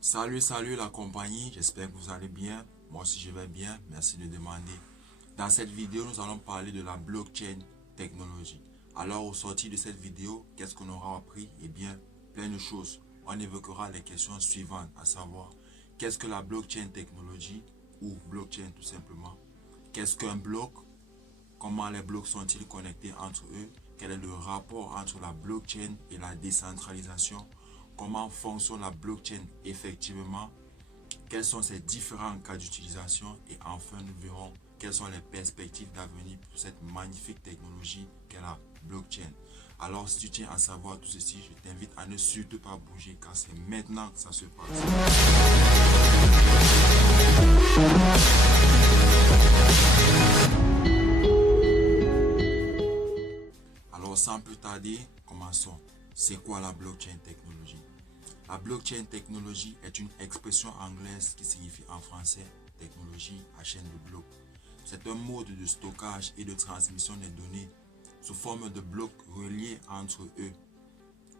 Salut la compagnie, j'espère que vous allez bien. Moi aussi je vais bien, merci de demander. Dans cette vidéo, nous allons parler de la blockchain technologie. Alors au sorti de cette vidéo, qu'est-ce qu'on aura appris? Eh bien, plein de choses. On évoquera les questions suivantes, à savoir, qu'est-ce que la blockchain technologie ou blockchain tout simplement? Qu'est-ce qu'un bloc? Comment les blocs sont-ils connectés entre eux? Quel est le rapport entre la blockchain et la décentralisation? Comment fonctionne la blockchain effectivement? Quels sont ses différents cas d'utilisation? Et enfin, nous verrons quelles sont les perspectives d'avenir pour cette magnifique technologie qu'est la blockchain. Alors, si tu tiens à savoir tout ceci, je t'invite à ne surtout pas bouger car c'est maintenant que ça se passe. Alors, sans plus tarder, commençons. C'est quoi la blockchain technologie? La blockchain technologie est une expression anglaise qui signifie en français technologie à chaîne de blocs. C'est un mode de stockage et de transmission des données sous forme de blocs reliés entre eux,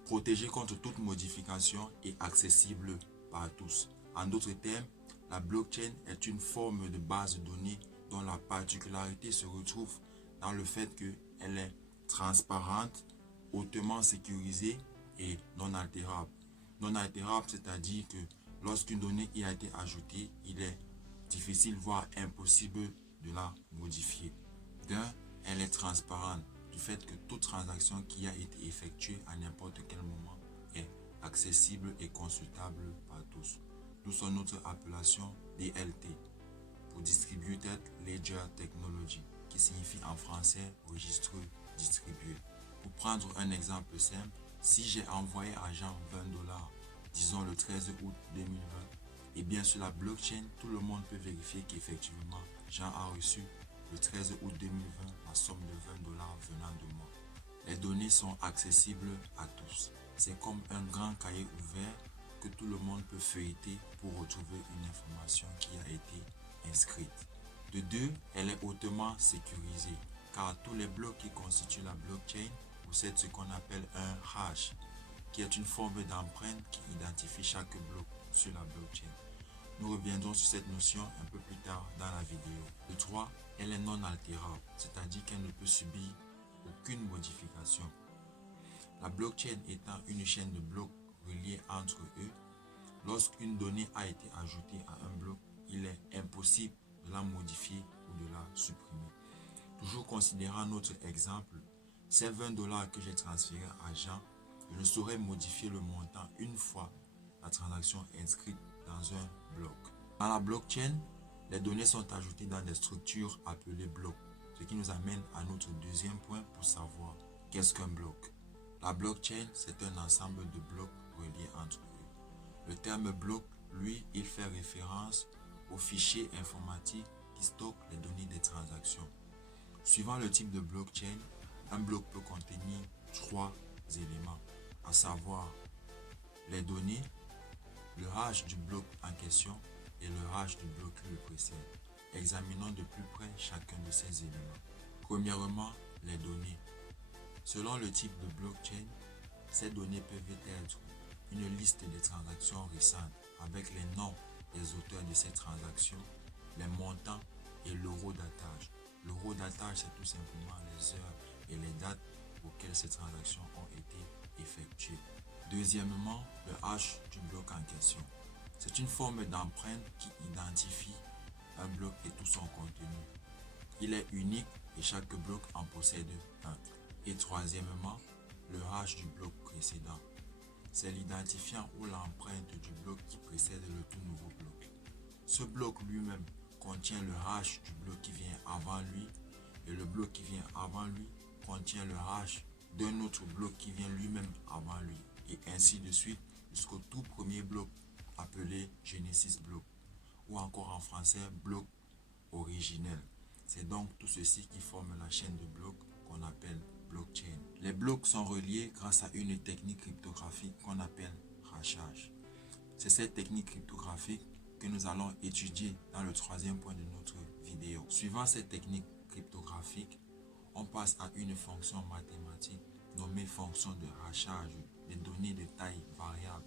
protégés contre toute modification et accessible par tous. En d'autres termes, la blockchain est une forme de base de données dont la particularité se retrouve dans le fait qu'elle est transparente, hautement sécurisée et non altérable. Non altérable, c'est-à-dire que lorsqu'une donnée y a été ajoutée, il est difficile, voire impossible de la modifier. D'un, elle est transparente du fait que toute transaction qui a été effectuée à n'importe quel moment est accessible et consultable par tous. D'où son notre appellation DLT pour Distributed Ledger Technology, qui signifie en français registre distribué. Pour prendre un exemple simple, si j'ai envoyé à Jean 20$, disons le 13 août 2020, et bien sur la blockchain, tout le monde peut vérifier qu'effectivement, Jean a reçu le 13 août 2020 la somme de 20$ venant de moi. Les données sont accessibles à tous. C'est comme un grand cahier ouvert que tout le monde peut feuilleter pour retrouver une information qui a été inscrite. De deux, elle est hautement sécurisée car tous les blocs qui constituent la blockchain possèdent ce qu'on appelle un hash, qui est une forme d'empreinte qui identifie chaque bloc sur la blockchain. Nous reviendrons sur cette notion un peu plus tard dans la vidéo. De 3, elle est non altérable, c'est-à-dire qu'elle ne peut subir aucune modification. La blockchain étant une chaîne de blocs reliés entre eux, lorsqu'une donnée a été ajoutée à un bloc, il est impossible de la modifier ou de la supprimer. Toujours considérant notre exemple, ces 20$ que j'ai transférés à Jean, je ne saurais modifier le montant une fois la transaction inscrite dans un bloc. Dans la blockchain, les données sont ajoutées dans des structures appelées blocs, ce qui nous amène à notre deuxième point pour savoir qu'est-ce qu'un bloc. La blockchain, c'est un ensemble de blocs reliés entre eux. Le terme bloc, lui, il fait référence aux fichiers informatiques qui stockent les données des transactions. Suivant le type de blockchain, un bloc peut contenir 3 éléments, à savoir les données, le hash du bloc en question et le hash du bloc qui le précède. Examinons de plus près chacun de ces éléments. Premièrement, les données. Selon le type de blockchain, ces données peuvent être une liste des transactions récentes avec les noms des auteurs de ces transactions, les montants et l'horodatage. L'horodatage, c'est tout simplement les heures et les dates auxquelles ces transactions ont été effectuées. Deuxièmement, le hash du bloc en question. C'est une forme d'empreinte qui identifie un bloc et tout son contenu. Il est unique et chaque bloc en possède un. Et troisièmement, le hash du bloc précédent. C'est l'identifiant ou l'empreinte du bloc qui précède le tout nouveau bloc. Ce bloc lui-même contient le hash du bloc qui vient avant lui et le bloc qui vient avant lui contient le hash d'un autre bloc qui vient lui-même avant lui et ainsi de suite jusqu'au tout premier bloc appelé Genesis block ou encore en français bloc originel. C'est donc tout ceci qui forme la chaîne de blocs qu'on appelle blockchain. Les blocs sont reliés grâce à une technique cryptographique qu'on appelle hachage. C'est cette technique cryptographique que nous allons étudier dans le troisième point de notre vidéo. Suivant cette technique cryptographique, on passe à une fonction mathématique nommée fonction de hachage des données de taille variable,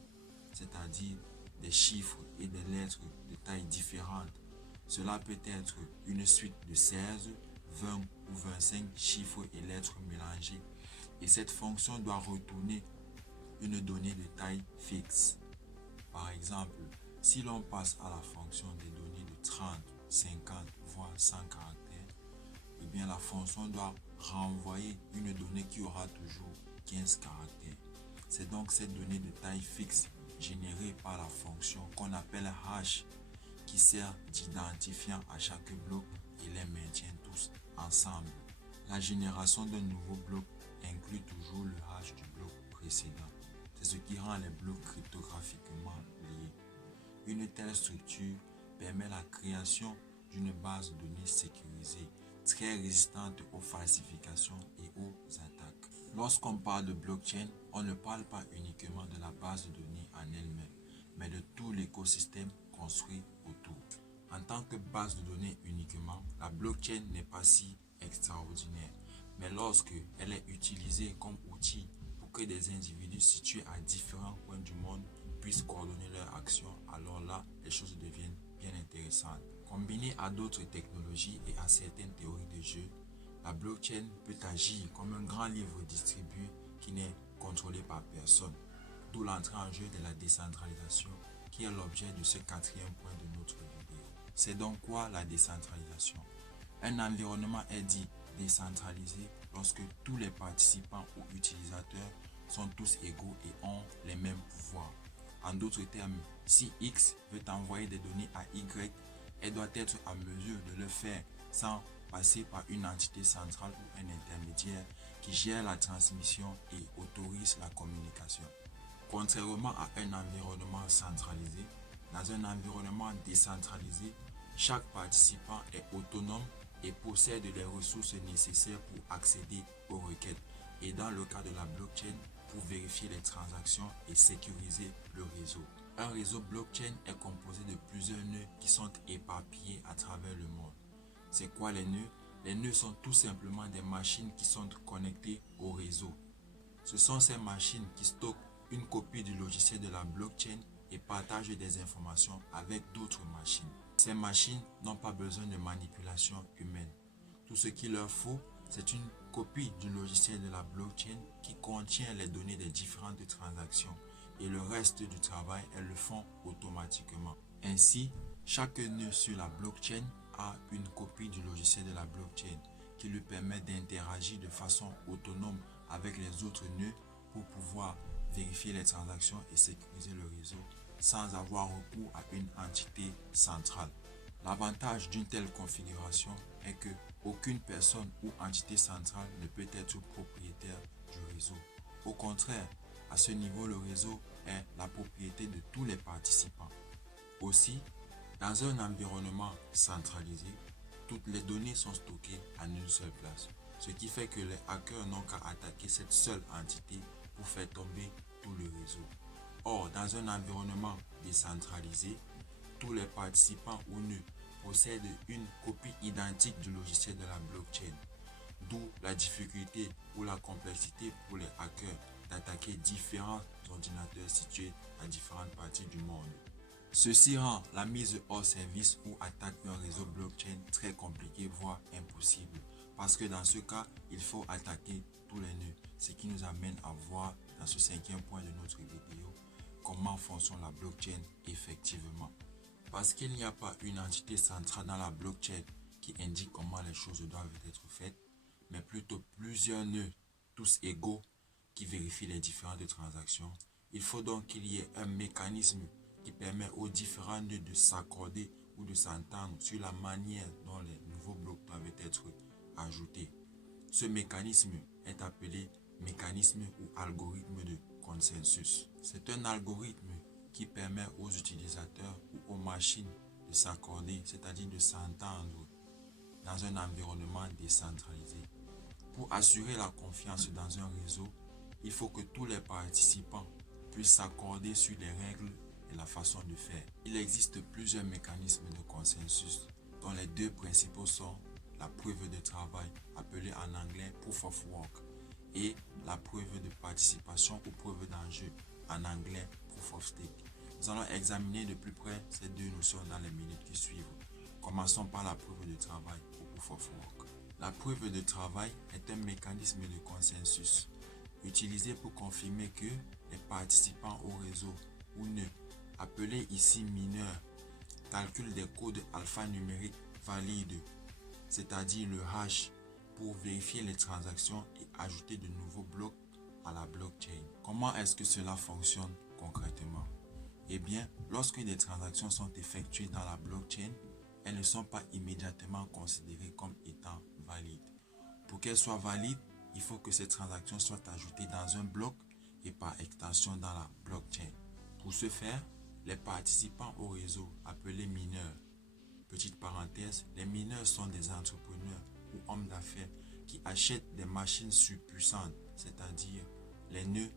c'est-à-dire des chiffres et des lettres de tailles différentes. Cela peut être une suite de 16, 20 ou 25 chiffres et lettres mélangés. Et cette fonction doit retourner une donnée de taille fixe. Par exemple, si l'on passe à la fonction des données de 30, 50, voire 100 caractères, eh bien la fonction doit renvoyer une donnée qui aura toujours 15 caractères. C'est donc cette donnée de taille fixe générée par la fonction qu'on appelle hash qui sert d'identifiant à chaque bloc et les maintient tous ensemble. La génération d'un nouveau bloc inclut toujours le hash du bloc précédent. C'est ce qui rend les blocs cryptographiquement liés. Une telle structure permet la création d'une base de données sécurisée, très résistante aux falsifications et aux attaques. Lorsqu'on parle de blockchain, on ne parle pas uniquement de la base de données en elle-même, mais de tout l'écosystème construit autour. En tant que base de données uniquement, la blockchain n'est pas si extraordinaire, mais lorsque elle est utilisée comme outil pour que des individus situés à différents points du monde puissent coordonner leurs actions, alors là, les choses deviennent bien intéressantes. Combinée à d'autres technologies et à certaines théories de jeu, la blockchain peut agir comme un grand livre distribué qui n'est contrôlé par personne, d'où l'entrée en jeu de la décentralisation qui est l'objet de ce quatrième point de notre vidéo. C'est donc quoi la décentralisation? Un environnement est dit décentralisé lorsque tous les participants ou utilisateurs sont tous égaux et ont les mêmes pouvoirs. En d'autres termes, si X veut envoyer des données à Y, elle doit être en mesure de le faire sans passer par une entité centrale ou un intermédiaire qui gère la transmission et autorise la communication. Contrairement à un environnement centralisé, dans un environnement décentralisé, chaque participant est autonome et possède les ressources nécessaires pour accéder aux requêtes et dans le cas de la blockchain, pour vérifier les transactions et sécuriser le réseau. Un réseau blockchain est composé de plusieurs nœuds qui sont éparpillés à travers le monde. C'est quoi les nœuds? Les nœuds sont tout simplement des machines qui sont connectées au réseau. Ce sont ces machines qui stockent une copie du logiciel de la blockchain et partagent des informations avec d'autres machines. Ces machines n'ont pas besoin de manipulation humaine. Tout ce qu'il leur faut, c'est une copie du logiciel de la blockchain qui contient les données des différentes transactions et le reste du travail, elles le font automatiquement. Ainsi, chaque nœud sur la blockchain a une copie du logiciel de la blockchain qui lui permet d'interagir de façon autonome avec les autres nœuds pour pouvoir vérifier les transactions et sécuriser le réseau sans avoir recours à une entité centrale. L'avantage d'une telle configuration est que aucune personne ou entité centrale ne peut être propriétaire du réseau. Au contraire, à ce niveau, le réseau est la propriété de tous les participants. Aussi, dans un environnement centralisé, toutes les données sont stockées en une seule place, ce qui fait que les hackers n'ont qu'à attaquer cette seule entité pour faire tomber tout le réseau. Or, dans un environnement décentralisé, tous les participants ou nœuds possèdent une copie identique du logiciel de la blockchain, d'où la difficulté ou la complexité pour les hackers d'attaquer différents ordinateurs situés à différentes parties du monde. Ceci rend la mise hors service ou attaque d'un réseau blockchain très compliqué, voire impossible, parce que dans ce cas, il faut attaquer tous les nœuds, ce qui nous amène à voir dans ce cinquième point de notre vidéo comment fonctionne la blockchain effectivement. Parce qu'il n'y a pas une entité centrale dans la blockchain qui indique comment les choses doivent être faites, mais plutôt plusieurs nœuds, tous égaux, qui vérifient les différentes transactions. Il faut donc qu'il y ait un mécanisme qui permet aux différents nœuds de s'accorder ou de s'entendre sur la manière dont les nouveaux blocs doivent être ajoutés. Ce mécanisme est appelé mécanisme ou algorithme de consensus. C'est un algorithme qui permet aux utilisateurs ou aux machines de s'accorder, c'est-à-dire de s'entendre dans un environnement décentralisé. Pour assurer la confiance dans un réseau, il faut que tous les participants puissent s'accorder sur les règles et la façon de faire. Il existe plusieurs mécanismes de consensus, dont les deux principaux sont la preuve de travail, appelée en anglais Proof of Work, et la preuve de participation ou preuve d'enjeu, en anglais Proof of Stake. Nous allons examiner de plus près ces deux notions dans les minutes qui suivent. Commençons par la preuve de travail ou proof of work. La preuve de travail est un mécanisme de consensus utilisé pour confirmer que les participants au réseau ou nœud, appelés ici mineurs, calculent des codes alphanumériques valides, c'est-à-dire le hash, pour vérifier les transactions et ajouter de nouveaux blocs à la blockchain. Comment est-ce que cela fonctionne concrètement? Eh bien, lorsque des transactions sont effectuées dans la blockchain, elles ne sont pas immédiatement considérées comme étant valides. Pour qu'elles soient valides, il faut que ces transactions soient ajoutées dans un bloc et par extension dans la blockchain. Pour ce faire, les participants au réseau, appelés mineurs, petite parenthèse, les mineurs sont des entrepreneurs ou hommes d'affaires qui achètent des machines surpuissantes, c'est-à-dire les nœuds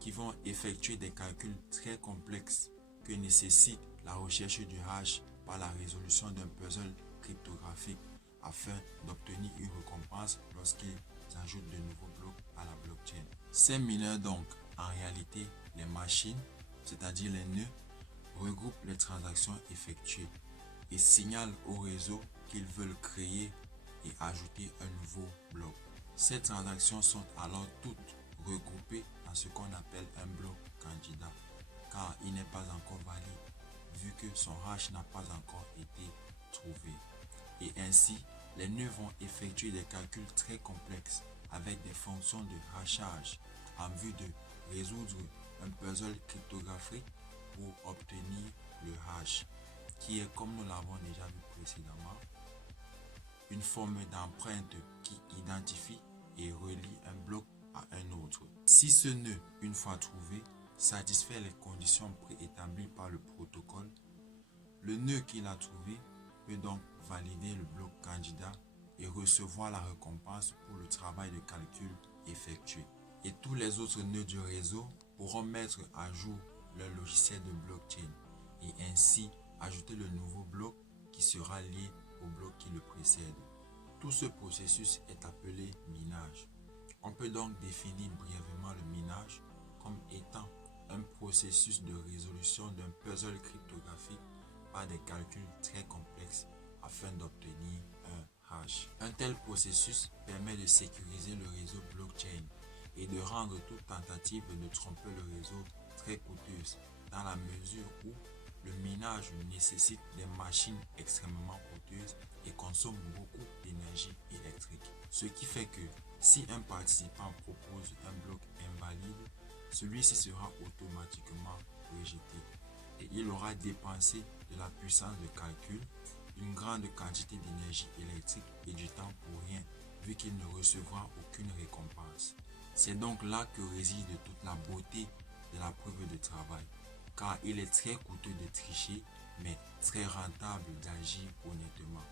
qui vont effectuer des calculs très complexes que nécessite la recherche du hash par la résolution d'un puzzle cryptographique afin d'obtenir une récompense lorsqu'ils ajoutent de nouveaux blocs à la blockchain. Ces mineurs donc, en réalité, les machines, c'est-à-dire les nœuds, regroupent les transactions effectuées et signalent au réseau qu'ils veulent créer et ajouter un nouveau bloc. Ces transactions sont alors toutes regroupées dans ce qu'on appelle un bloc candidat, car il n'est pas encore valide, vu que son hash n'a pas encore été trouvé. Et ainsi, les nœuds vont effectuer des calculs très complexes avec des fonctions de hashage en vue de résoudre un puzzle cryptographique pour obtenir le hash, qui est, comme nous l'avons déjà vu précédemment, une forme d'empreinte qui identifie et relie un bloc à un autre. Si ce nœud, une fois trouvé, satisfait les conditions préétablies par le protocole, le nœud qu'il a trouvé peut donc valider le bloc candidat et recevoir la récompense pour le travail de calcul effectué. Et tous les autres nœuds du réseau pourront mettre à jour leur logiciel de blockchain et ainsi ajouter le nouveau bloc qui sera lié au bloc qui le précède. Tout ce processus est appelé minage. On peut donc définir brièvement le minage comme étant un processus de résolution d'un puzzle cryptographique par des calculs très complexes afin d'obtenir un hash. Un tel processus permet de sécuriser le réseau blockchain et de rendre toute tentative de tromper le réseau très coûteuse dans la mesure où le minage nécessite des machines extrêmement coûteuses et consomme beaucoup d'énergie électrique. Ce qui fait que si un participant propose un bloc invalide, celui-ci sera automatiquement rejeté et il aura dépensé de la puissance de calcul, une grande quantité d'énergie électrique et du temps pour rien, vu qu'il ne recevra aucune récompense. C'est donc là que réside toute la beauté de la preuve de travail, car il est très coûteux de tricher, mais très rentable d'agir honnêtement.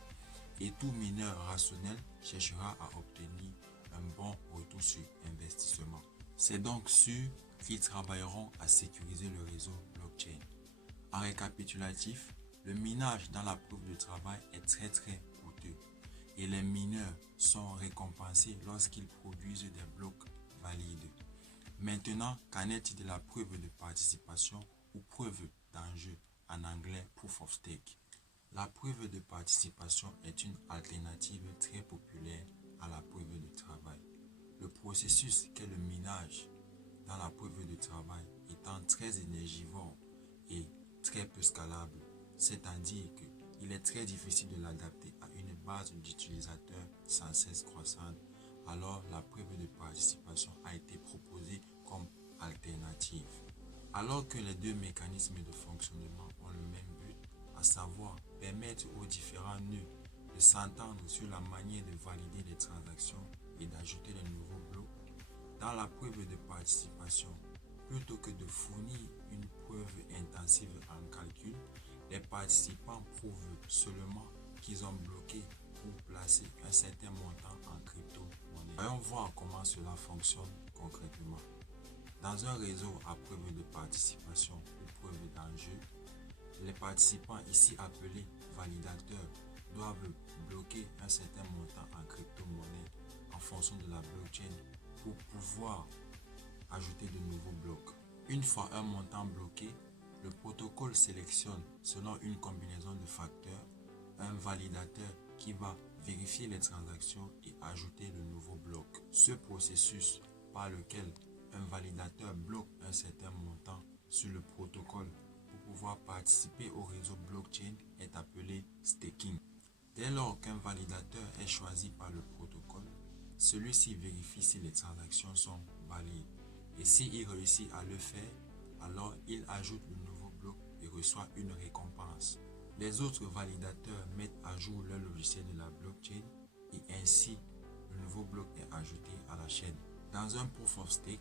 Et tout mineur rationnel cherchera à obtenir un bon retour sur investissement. C'est donc sûr qu'ils travailleront à sécuriser le réseau blockchain. En récapitulatif, le minage dans la preuve de travail est très coûteux et les mineurs sont récompensés lorsqu'ils produisent des blocs valides. Maintenant, qu'en est-il de la preuve de participation ou preuve d'enjeu, en anglais proof of stake? La preuve de participation est une alternative très populaire à la preuve de travail. Le processus qu'est le minage dans la preuve de travail étant très énergivore et très peu scalable, c'est-à-dire qu'il est très difficile de l'adapter à une base d'utilisateurs sans cesse croissante, alors la preuve de participation a été proposée comme alternative. Alors que les deux mécanismes de fonctionnement ont le même but, à savoir permettre aux différents nœuds de s'entendre sur la manière de valider les transactions et d'ajouter de nouveaux blocs, dans la preuve de participation, plutôt que de fournir une preuve intensive en calcul, les participants prouvent seulement qu'ils ont bloqué ou placé un certain montant en crypto-monnaie. Voyons voir comment cela fonctionne concrètement. Dans un réseau à preuve de participation ou preuve d'enjeu, les participants ici appelés validateurs doivent bloquer un certain montant en crypto-monnaie en fonction de la blockchain pour pouvoir ajouter de nouveaux blocs. Une fois un montant bloqué, Le protocole sélectionne, selon une combinaison de facteurs, un validateur qui va vérifier les transactions et ajouter le nouveau bloc. Ce processus par lequel un validateur bloque un certain montant sur le protocole pour pouvoir participer au réseau blockchain est appelé staking. Dès lors qu'un validateur est choisi par le protocole, celui-ci vérifie si les transactions sont valides. Et s'il réussit à le faire, alors il ajoute le nouveau bloc et reçoit une récompense. Les autres validateurs mettent à jour leur logiciel de la blockchain et ainsi le nouveau bloc est ajouté à la chaîne. Dans un proof of stake,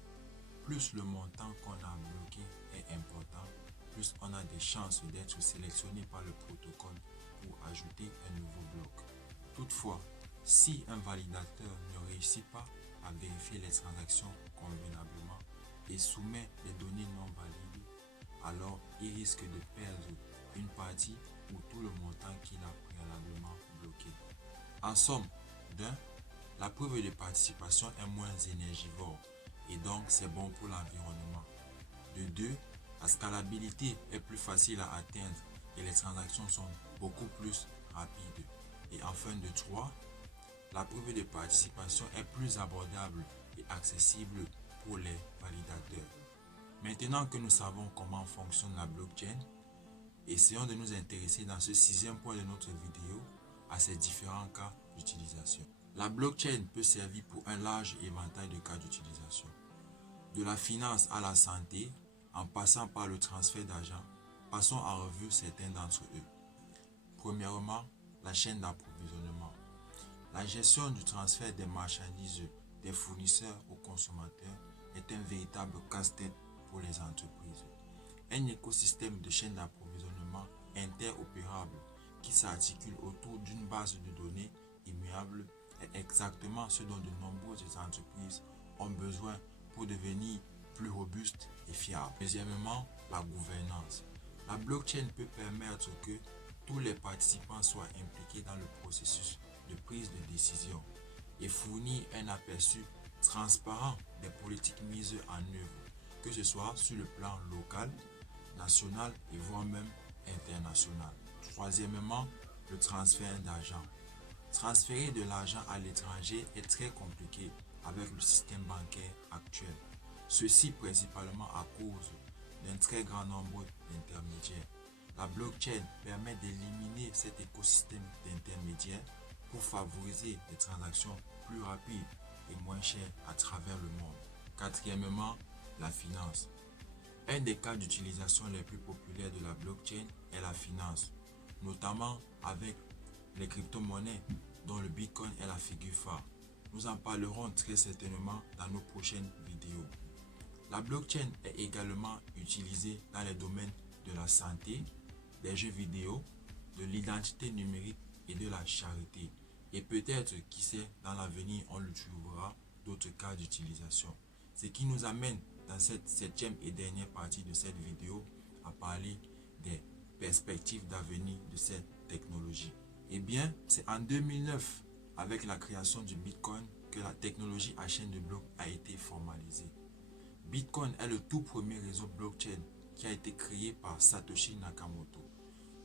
plus le montant qu'on a bloqué est important, plus on a des chances d'être sélectionné par le protocole pour ajouter un nouveau bloc. Toutefois, si un validateur ne réussit pas à vérifier les transactions convenablement et soumet des données non valides, alors il risque de perdre une partie ou tout le montant qu'il a préalablement bloqué. En somme, d'un, la preuve de participation est moins énergivore et donc c'est bon pour l'environnement. De deux, la scalabilité est plus facile à atteindre et les transactions sont beaucoup plus rapides. Et enfin de trois, la preuve de participation est plus abordable et accessible pour les validateurs. Maintenant que nous savons comment fonctionne la blockchain, essayons de nous intéresser dans ce sixième point de notre vidéo à ces différents cas d'utilisation. La blockchain peut servir pour un large éventail de cas d'utilisation. De la finance à la santé, en passant par le transfert d'argent, passons en revue certains d'entre eux. Premièrement, la chaîne d'approvisionnement. La gestion du transfert des marchandises des fournisseurs aux consommateurs est un véritable casse-tête pour les entreprises. Un écosystème de chaînes d'approvisionnement interopérable qui s'articule autour d'une base de données immuable est exactement ce dont de nombreuses entreprises ont besoin pour devenir plus robustes et fiables. Deuxièmement, la gouvernance. La blockchain peut permettre que tous les participants soient impliqués dans le processus de prise de décision et fournir un aperçu transparent des politiques mises en œuvre, que ce soit sur le plan local, national et voire même international. Troisièmement, le transfert d'argent. Transférer de l'argent à l'étranger est très compliqué avec le système bancaire actuel. Ceci principalement à cause d'un très grand nombre d'intermédiaires. La blockchain permet d'éliminer cet écosystème d'intermédiaires pour favoriser des transactions plus rapides et moins chères à travers le monde. Quatrièmement, la finance. Un des cas d'utilisation les plus populaires de la blockchain est la finance, notamment avec les crypto-monnaies dont le Bitcoin est la figure phare. Nous en parlerons très certainement dans nos prochaines vidéos. La blockchain est également utilisée dans les domaines de la santé, des jeux vidéo, de l'identité numérique et de la charité. Et peut-être, qui sait, dans l'avenir, on le trouvera d'autres cas d'utilisation. Ce qui nous amène dans cette septième et dernière partie de cette vidéo à parler des perspectives d'avenir de cette technologie. Eh bien, c'est en 2009, avec la création du Bitcoin, que la technologie à chaîne de blocs a été formalisée. Bitcoin est le tout premier réseau blockchain qui a été créé par Satoshi Nakamoto.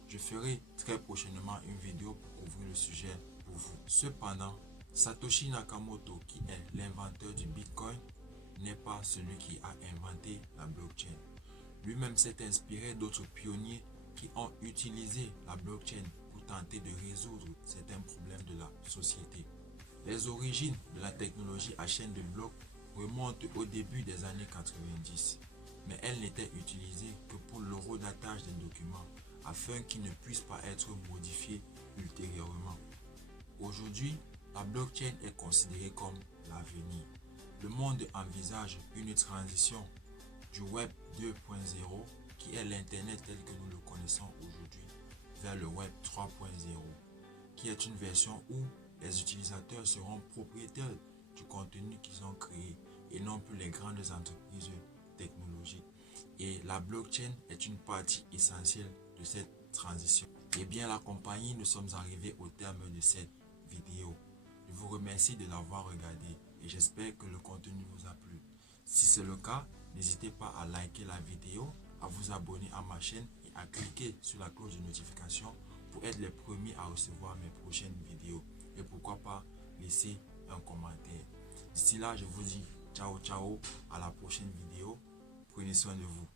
Je ferai très prochainement une vidéo pour couvrir le sujet pour vous. Cependant, Satoshi Nakamoto, qui est l'inventeur du Bitcoin, n'est pas celui qui a inventé la blockchain. Lui-même s'est inspiré d'autres pionniers qui ont utilisé la blockchain pour tenter de résoudre certains problèmes de la société. Les origines de la technologie à chaîne de blocs remontent au début des années 90, mais elle n'était utilisée que pour l'horodatage des documents afin qu'ils ne puissent pas être modifiés ultérieurement. Aujourd'hui, la blockchain est considérée comme l'avenir. Le monde envisage une transition du Web 2.0, qui est l'Internet tel que nous le connaissons aujourd'hui, vers le Web 3.0, qui est une version où les utilisateurs seront propriétaires du contenu qu'ils ont créé et non plus les grandes entreprises technologiques. Et la blockchain est une partie essentielle de cette transition. Et bien la compagnie, nous sommes arrivés au terme de cette vidéo. Je vous remercie de l'avoir regardé et j'espère que le contenu vous a plu. Si c'est le cas, n'hésitez pas à liker la vidéo, à vous abonner à ma chaîne et à cliquer sur la cloche de notification pour être les premiers à recevoir mes prochaines vidéos. Et pourquoi pas laisser un commentaire. D'ici là, je vous dis ciao ciao, à la prochaine vidéo. Prenez soin de vous.